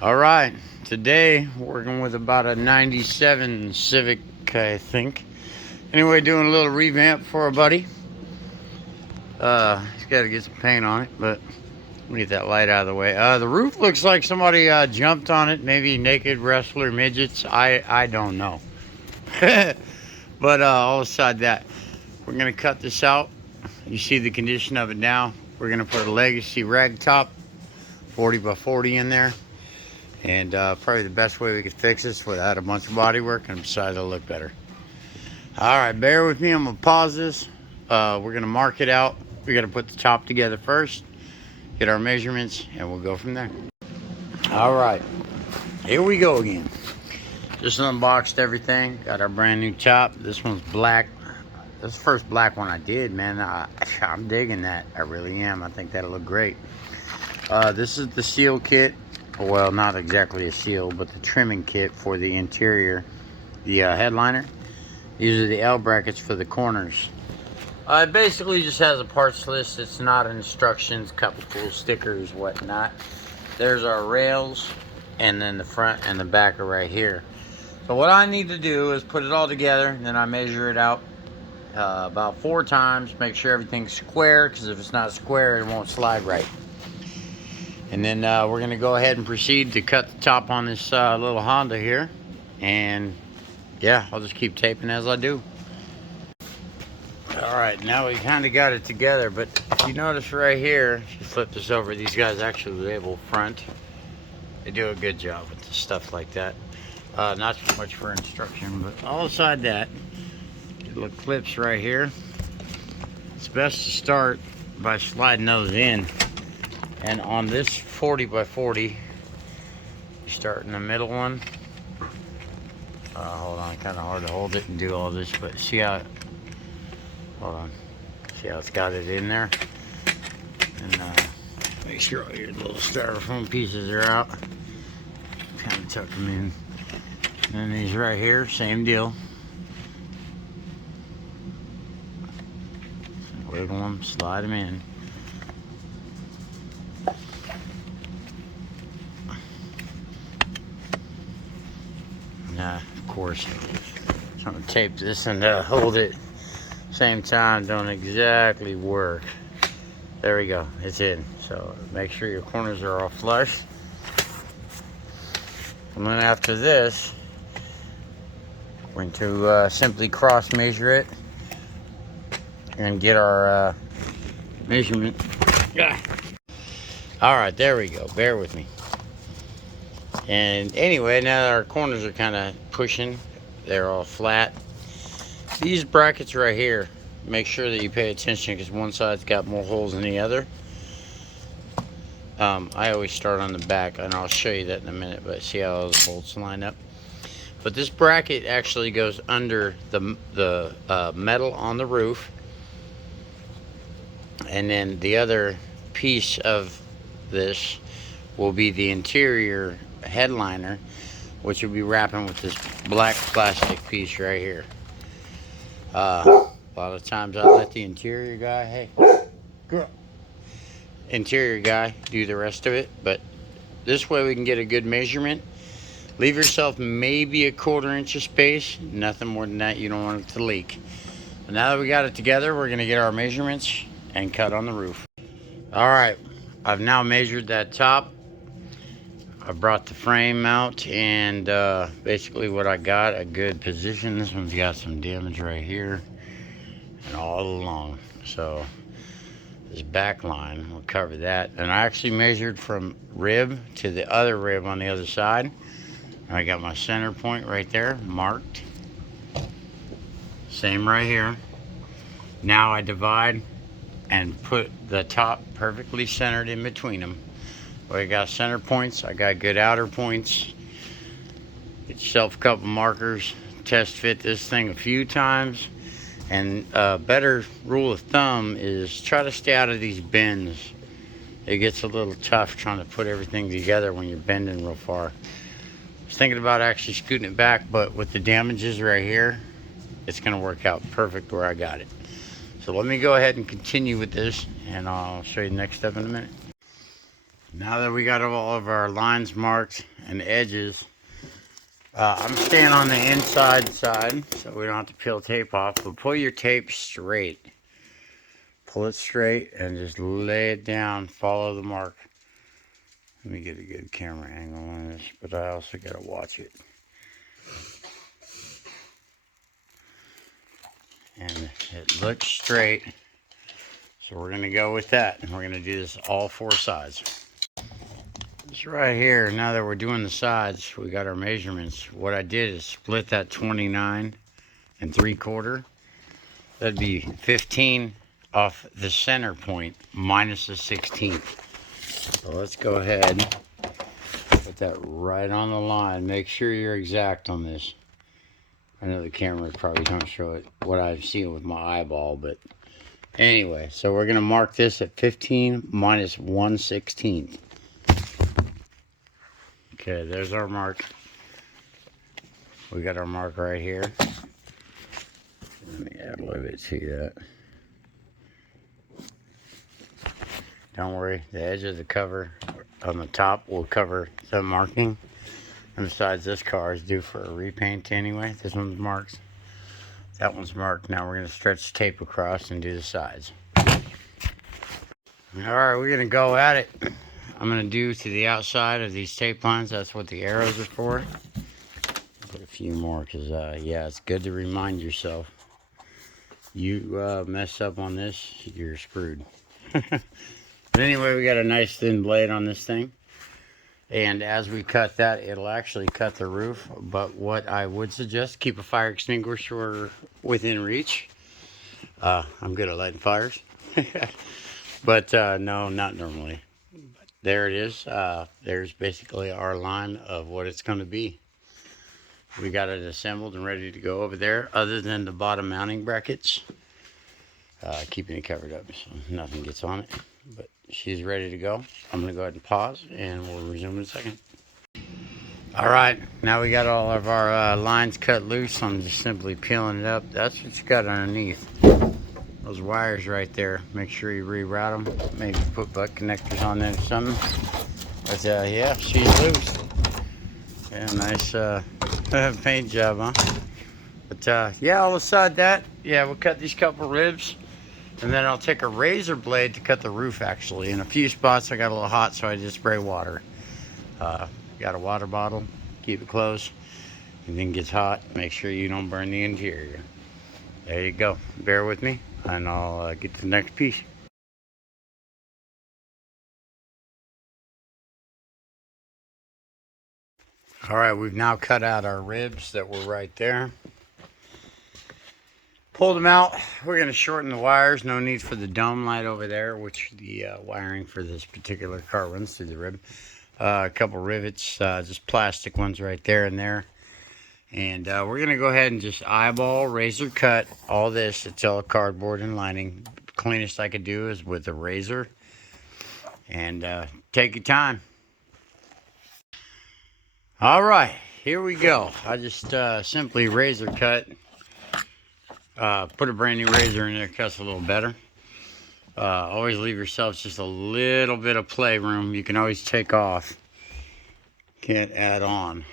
All right, today working with about a 97 Civic, I think. Anyway, doing a little revamp for a buddy. He's got to get some paint on it, but let me get that light out of the way. The roof looks like somebody jumped on it, maybe naked wrestler midgets. I don't know. But all aside that, we're gonna cut this out. You see the condition of it now. We're gonna put a legacy ragtop 40 by 40 in there. And probably the best way we could fix this without a bunch of body work, and besides it'll look better. All right, bear with me. I'm gonna pause this. We're gonna mark it out. We gotta put the top together first, get our measurements, and we'll go from there. All right, here we go again. Just unboxed everything. Got our brand new top. This one's black. This is the first black one I did, man. I'm digging that. I really am. I think that'll look great. This is the seal kit. Well, not exactly a seal, but the trimming kit for the interior, the headliner. These are the L brackets for the corners. It basically just has a parts list. It's not instructions, couple cool stickers, whatnot. There's our rails, and then the front and the back are right here. So what I need to do is put it all together, and then I measure it out about 4 times, make sure everything's square, because if it's not square, it won't slide right. And then we're going to go ahead and proceed to cut the top on this little Honda here. And yeah, I'll just keep taping as I do. All right, now we kind of got it together, but if you notice right here, if you flip this over, these guys actually label front. They do a good job with stuff like that. Not so much for instruction, but all aside that, little clips right here. It's best to start by sliding those in. And on this 40 by 40, you start in the middle one. Hold on, kind of hard to hold it and do all this, but see how, hold on, see how it's got it in there? And make sure all your little styrofoam pieces are out. Kind of tuck them in. And these right here, same deal. Wiggle them, slide them in. Of course, trying to tape this and hold it same time don't exactly work. There we go, it's in. So make sure your corners are all flush. And then after this, we're going to simply cross measure it and get our measurement. All right, there we go. Bear with me. And anyway, now that our corners are kind of pushing, they're all flat. These brackets right here, make sure that you pay attention because one side's got more holes than the other. I always start on the back, and I'll show you that in a minute, but see how those bolts line up. But this bracket actually goes under the metal on the roof. And then the other piece of this will be the interior headliner, which will be wrapping with this black plastic piece right here. A lot of times I let the interior guy, hey, girl, interior guy do the rest of it, but this way we can get a good measurement. Leave yourself maybe a 1/4 inch of space, nothing more than that. You don't want it to leak. But now that we got it together, we're going to get our measurements and cut on the roof. All right, I've now measured that top. I brought the frame out, and basically what I got, a good position. This one's got some damage right here and all along. So this back line will cover that. And I actually measured from rib to the other rib on the other side. I got my center point right there marked. Same right here. Now I divide and put the top perfectly centered in between them. Well, I got center points, I got good outer points. Get yourself a couple markers, test fit this thing a few times. And a better rule of thumb is try to stay out of these bends. It gets a little tough trying to put everything together when you're bending real far. I was thinking about actually scooting it back, but with the damages right here, it's gonna work out perfect where I got it. So let me go ahead and continue with this, and I'll show you the next step in a minute. Now that we got all of our lines marked and edges, I'm staying on the inside side so we don't have to peel tape off, but pull your tape straight. Pull it straight and just lay it down, follow the mark. Let me get a good camera angle on this, but I also gotta watch it. And it looks straight, so we're gonna go with that, and we're gonna do this all 4 sides. This right here, now that we're doing the sides, we got our measurements. What I did is split that 29 and 3/4. That'd be 15 off the center point minus the 16th. So let's go ahead, put that right on the line. Make sure you're exact on this. I know the camera probably don't show it what I've seen with my eyeball, but anyway, so we're gonna mark this at 15 minus 1/16. Okay, there's our mark. We got our mark right here. Let me add a little bit to that. Don't worry, the edge of the cover on the top will cover the marking. And besides, this car is due for a repaint anyway. This one's marked. That one's marked. Now we're going to stretch the tape across and do the sides. Alright, we're going to go at it. I'm going to do to the outside of these tape lines. That's what the arrows are for. Put a few more because, yeah, it's good to remind yourself. You mess up on this, you're screwed. But anyway, we got a nice thin blade on this thing. And as we cut that, it'll actually cut the roof. But what I would suggest, keep a fire extinguisher within reach. I'm good at lighting fires. But no, not normally. But there it is. There's basically our line of what it's going to be. We got it assembled and ready to go over there, other than the bottom mounting brackets. Keeping it covered up so nothing gets on it. But she's ready to go. I'm going to go ahead and pause, and we'll resume in a second. Alright, now we got all of our lines cut loose. I'm just simply peeling it up. That's what you got underneath. Those wires right there. Make sure you reroute them. Maybe put butt connectors on there or something. But yeah, she's loose. Yeah, nice paint job, huh? But yeah, all aside that, yeah, we'll cut these couple ribs. And then I'll take a razor blade to cut the roof, actually. In a few spots I got a little hot, so I just spray water. Got a water bottle, keep it close. If it gets hot, make sure you don't burn the interior. There you go. Bear with me, and I'll get to the next piece. Alright, we've now cut out our ribs that were right there. Pulled them out. We're going to shorten the wires. No need for the dome light over there, which the wiring for this particular car runs through the rib. A couple rivets, just plastic ones right there and there. And we're going to go ahead and just eyeball, razor cut all this. It's all cardboard and lining. Cleanest I could do is with a razor. And take your time. All right, here we go. I just simply razor cut. Put a brand new razor in there, cuts a little better. Always leave yourself just a little bit of playroom. You can always take off. Can't add on.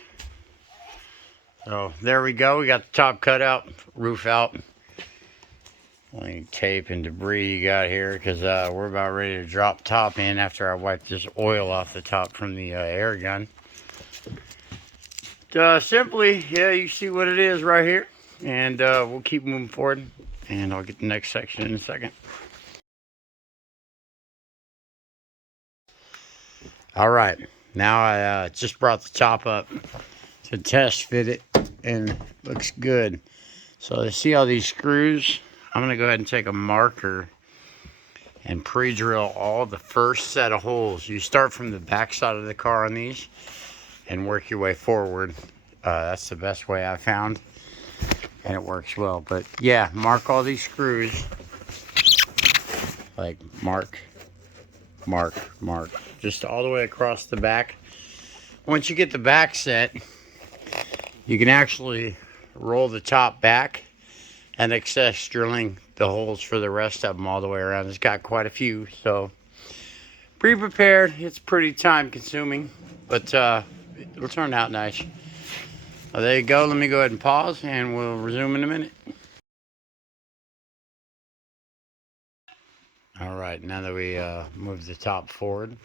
So there we go. We got the top cut out, roof out. Any tape and debris you got here, because we're about ready to drop top in after I wipe this oil off the top from the air gun. Simply, yeah, you see what it is right here. And we'll keep moving forward, and I'll get the next section in a second. All right, now I just brought the top up to test fit it, and it looks good. So to see all these screws, I'm going to go ahead and take a marker and pre-drill all the first set of holes. You start from the back side of the car on these and work your way forward. That's the best way I found. And it works well. But yeah, mark all these screws. Like mark, mark, mark. Just all the way across the back. Once you get the back set, you can actually roll the top back and access drilling the holes for the rest of them all the way around. It's got quite a few, so pre-prepared. It's pretty time consuming, but it'll turn out nice. Well, there you go. Let me go ahead and pause and we'll resume in a minute. All right, now that we moved the top forward,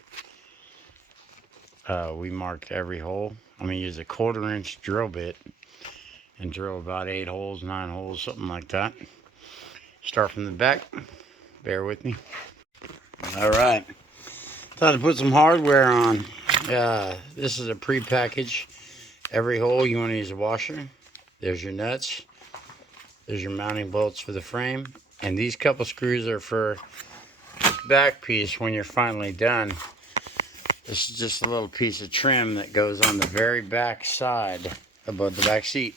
we marked every hole. I'm gonna use a 1/4-inch drill bit and drill about 8 holes, 9 holes, something like that. Start from the back. Bear with me. All right, time to put some hardware on. This is a pre-package. Every hole you want to use a washer. There's your nuts. There's your mounting bolts for the frame, and these couple screws are for the back piece when you're finally done. This is just a little piece of trim that goes on the very back side above the back seat.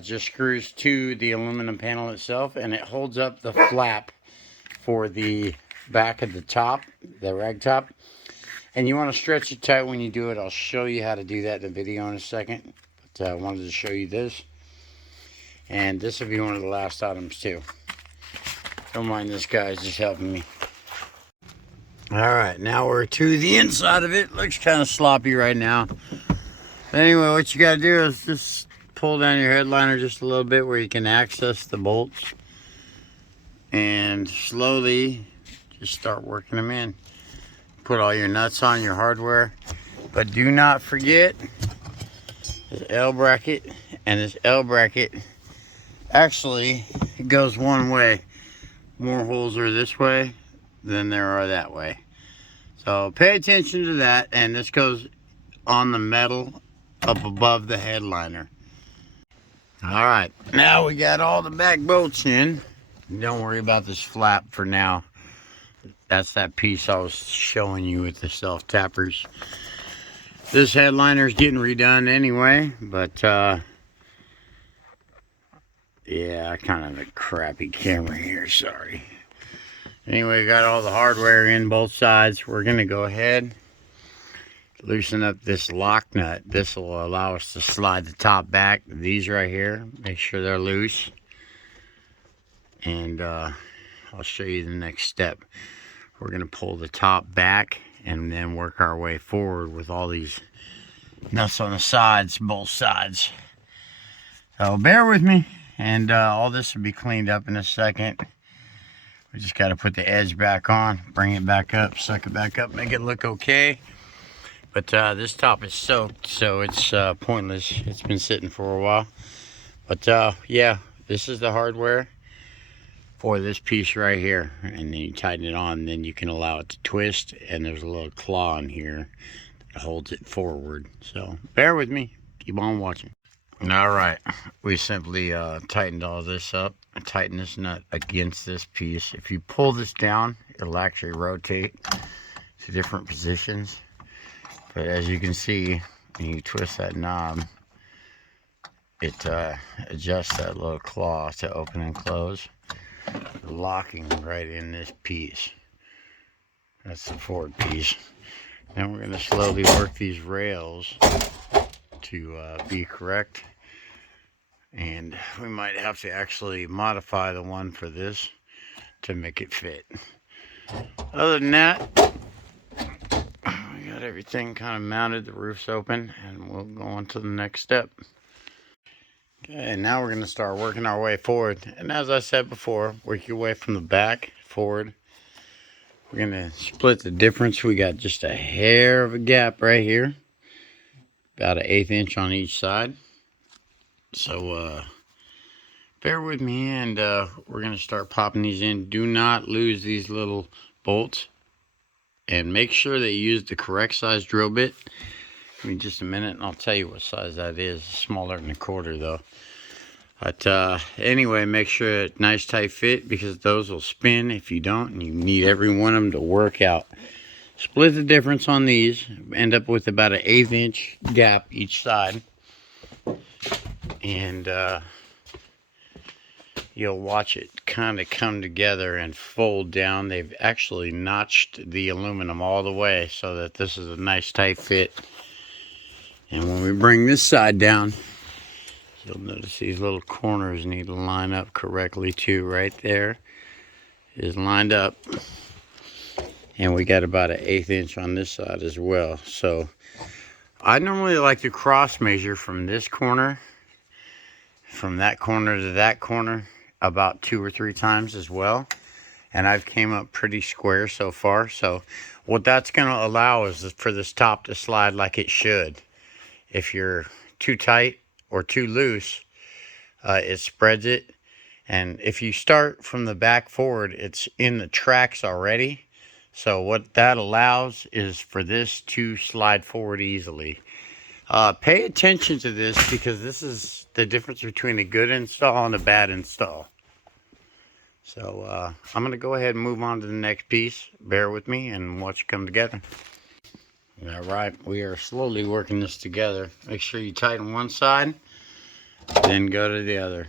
Just screws to the aluminum panel itself, and it holds up the flap for the back of the top, the rag top. And you want to stretch it tight when you do it. I'll show you how to do that in the video in a second. But I wanted to show you this. And this will be one of the last items too. Don't mind this guy, he's just helping me. Alright, now we're to the inside of it. Looks kind of sloppy right now. But anyway, what you got to do is just pull down your headliner just a little bit where you can access the bolts. And slowly just start working them in. Put all your nuts on, your hardware. But do not forget this L bracket. And this L bracket actually goes one way. More holes are this way than there are that way. So pay attention to that. And this goes on the metal up above the headliner. Alright, now we got all the back bolts in. Don't worry about this flap for now. That's that piece I was showing you with the self-tappers. This headliner is getting redone anyway, but yeah, I kind of have a crappy camera here, sorry. Anyway, got all the hardware in both sides. We're gonna go ahead, loosen up this lock nut. This will allow us to slide the top back. These right here, make sure they're loose. And I'll show you the next step. We're gonna pull the top back and then work our way forward with all these nuts on the sides, both sides. So bear with me, and all this will be cleaned up in a second. We just got to put the edge back on, bring it back up, suck it back up, make it look okay. But this top is soaked, so it's pointless. It's been sitting for a while. But yeah, this is the hardware for this piece right here, and then you tighten it on, and then you can allow it to twist, and there's a little claw in here that holds it forward. So bear with me, keep on watching. All right, we simply tightened all this up. Tighten this nut against this piece. If you pull this down, it'll actually rotate to different positions, but as you can see, when you twist that knob, it adjusts that little claw to open and close, locking right in this piece. That's the forward piece. Then we're going to slowly work these rails to be correct, and we might have to actually modify the one for this to make it fit. Other than that, we got everything kind of mounted, the roof's open, and we'll go on to the next step. Okay, now we're going to start working our way forward. And as I said before, work your way from the back forward. We're going to split the difference. We got just a hair of a gap right here, about 1/8 inch on each side. So bear with me, and we're going to start popping these in. Do not lose these little bolts, and make sure that you use the correct size drill bit. Give me just a minute and I'll tell you what size that is. It's smaller than 1/4 though. But anyway, make sure it's nice tight fit, because those will spin if you don't, and you need every one of them to work out. Split the difference on these, end up with about 1/8 inch gap each side, and you'll watch it kind of come together and fold down. They've actually notched the aluminum all the way so that this is a nice tight fit. And when we bring this side down, you'll notice these little corners need to line up correctly too. Right there is lined up. And we got about an 1/8 inch on this side as well. So I normally like to cross measure from this corner, from that corner to that corner, about 2 or 3 times as well. And I've came up pretty square so far. So what that's going to allow is for this top to slide like it should. If you're too tight or too loose, it spreads it. And if you start from the back forward, it's in the tracks already. So what that allows is for this to slide forward easily. Pay attention to this, because this is the difference between a good install and a bad install. So I'm going to go ahead and move on to the next piece. Bear with me and watch it come together. All right, we are slowly working this together. Make sure you tighten one side, then go to the other.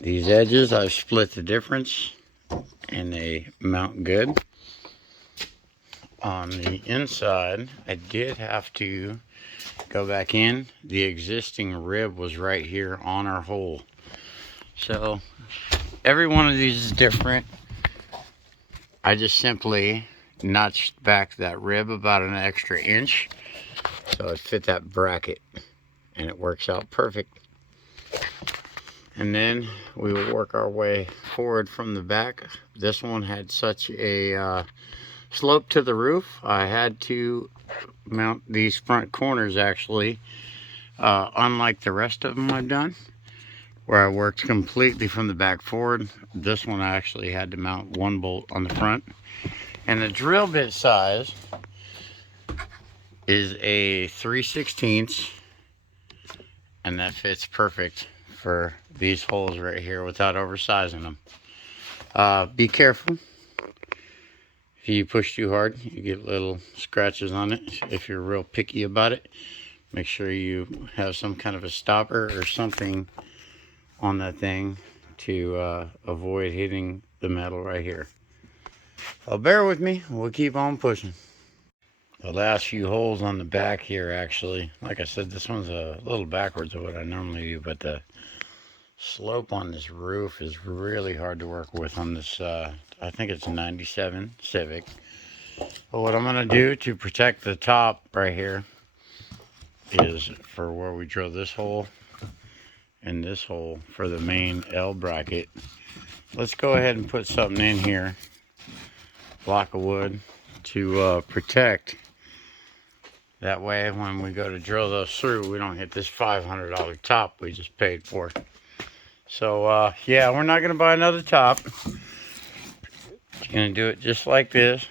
These edges, I've split the difference and they mount good. On the inside, I did have to go back in. The existing rib was right here on our hole. So every one of these is different. I just simply notched back that rib about an extra inch so it fit that bracket, and it works out perfect. And then we will work our way forward from the back. This one had such a slope to the roof, I had to mount these front corners actually, unlike the rest of them I've done, where I worked completely from the back forward. This one I actually had to mount one bolt on the front. And the drill bit size is a 3/16, and that fits perfect for these holes right here without oversizing them. Be careful. If you push too hard, you get little scratches on it. If you're real picky about it, make sure you have some kind of a stopper or something on that thing to avoid hitting the metal right here. Well, bear with me, we'll keep on pushing. The last few holes on the back here, actually, like I said, this one's a little backwards of what I normally do, but the slope on this roof is really hard to work with on this, I think it's a 97 Civic. But what I'm going to do to protect the top right here is, for where we drill this hole and this hole for the main L bracket, let's go ahead and put something in here, block of wood, to protect. That way when we go to drill those through, we don't hit this $500 top we just paid for. So yeah, we're not going to buy another top. Just going to do it just like this.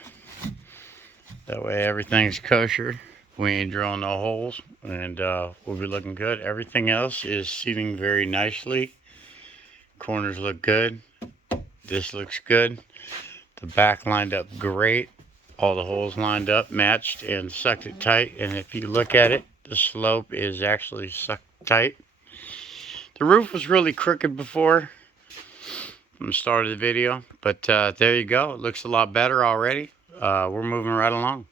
That way everything's kosher. We ain't drilling no holes, and we'll be looking good. Everything else is seating very nicely. Corners look good. This looks good. The back lined up great. All the holes lined up, matched, and sucked it tight. And if you look at it, the slope is actually sucked tight. The roof was really crooked before from the start of the video, but there you go. It looks a lot better already. We're moving right along.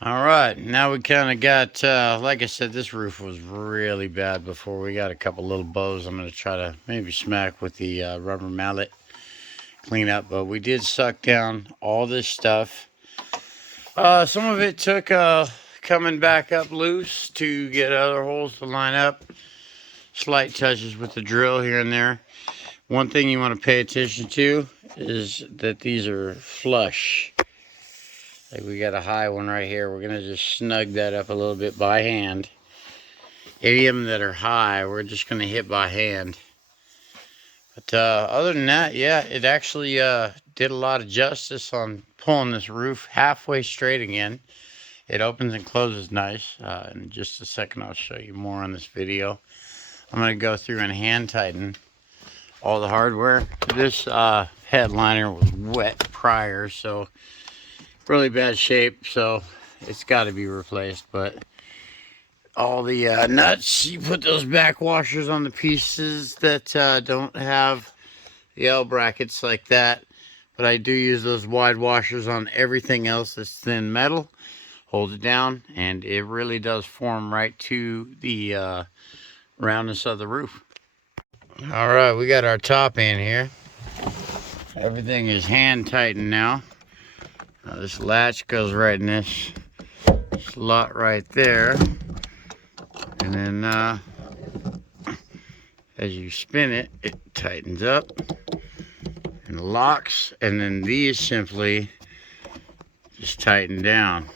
All right, now we kind of got, like I said, this roof was really bad before. We got a couple little bows I'm going to try to maybe smack with the rubber mallet, clean up, but we did suck down all this stuff. Some of it took coming back up loose to get other holes to line up. Slight touches with the drill here and there. One thing you want to pay attention to is that these are flush. Like we got a high one right here. We're going to just snug that up a little bit by hand. Any of them that are high, we're just going to hit by hand. But other than that, yeah, it actually did a lot of justice on pulling this roof halfway straight again. It opens and closes nice. In just a second, I'll show you more on this video. I'm going to go through and hand tighten all the hardware. This headliner was wet prior, so really bad shape, so it's got to be replaced. But all the nuts, you put those back washers on the pieces that don't have the L brackets like that, but I do use those wide washers on everything else that's thin metal. Hold it down and it really does form right to the roundness of the roof. All right, we got our top in here. Everything is hand tightened now. Now this latch goes right in this slot right there, and then as you spin it, it tightens up and locks, and then these simply just tighten down.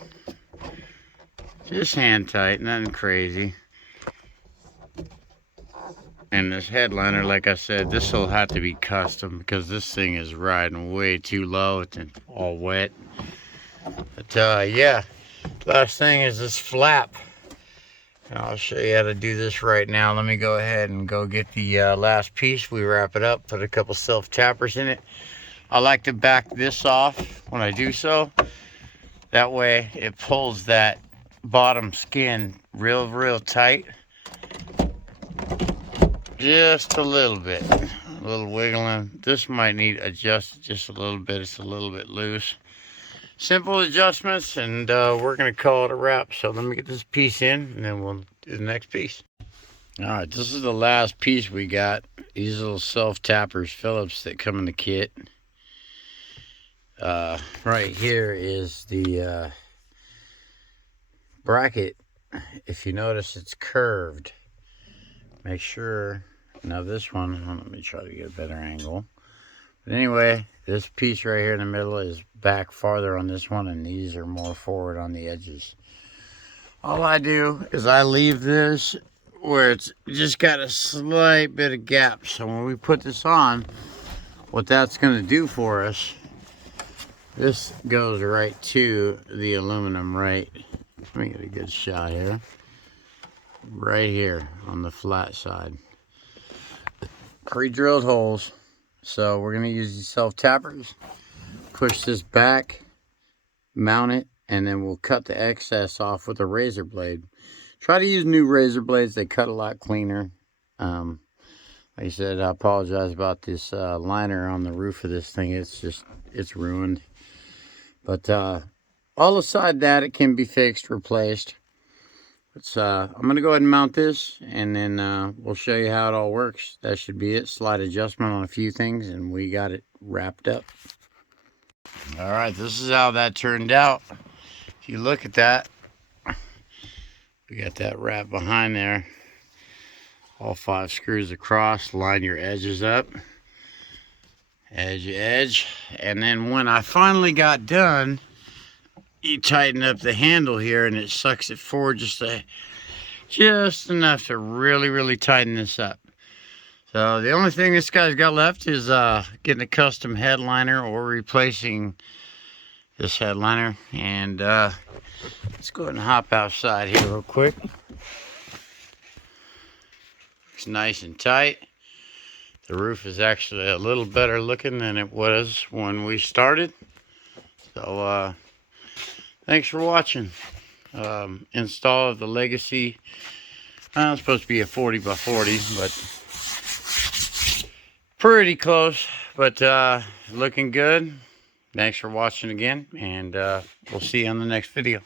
Just hand tight, nothing crazy. And this headliner, like I said, this will have to be custom because this thing is riding way too low. It's all wet. But yeah, last thing is this flap. And I'll show you how to do this right now. Let me go ahead and go get the last piece. We wrap it up, put a couple self-tappers in it. I like to back this off when I do so. That way it pulls that bottom skin real tight. Just a little bit. A little wiggling. This might need adjusted just a little bit. It's a little bit loose. Simple adjustments, and we're going to call it a wrap. So let me get this piece in, and then we'll do the next piece. All right, this is the last piece we got. These little self-tappers, Phillips, that come in the kit. Right here is the bracket. If you notice, it's curved. Make sure, now this one, let me try to get a better angle. But anyway, this piece right here in the middle is back farther on this one, and these are more forward on the edges. All I do is I leave this where it's just got a slight bit of gap. So when we put this on, what that's going to do for us, this goes right to the aluminum, right? Let me get a good shot here. Right here on the flat side. Pre-drilled holes. So we're going to use these self-tappers. Push this back, mount it, and then we'll cut the excess off with a razor blade. Try to use new razor blades. They cut a lot cleaner. Like I said, I apologize about this liner on the roof of this thing. It's ruined. But all aside that, it can be fixed, replaced. I'm going to go ahead and mount this, and then we'll show you how it all works. That should be it. Slight adjustment on a few things, and we got it wrapped up. All right, this is how that turned out. If you look at that, we got that wrap behind there. All 5 screws across. Line your edges up. Edge to edge. And then when I finally got done, you tighten up the handle here, and it sucks it forward just enough to really tighten this up. So the only thing this guy's got left is getting a custom headliner or replacing this headliner. And let's go ahead and hop outside here real quick. It's nice and tight. The roof is actually a little better looking than it was when we started. So thanks for watching. Install of the Legacy. It's supposed to be a 40 by 40, but pretty close. But looking good. Thanks for watching again, and we'll see you on the next video.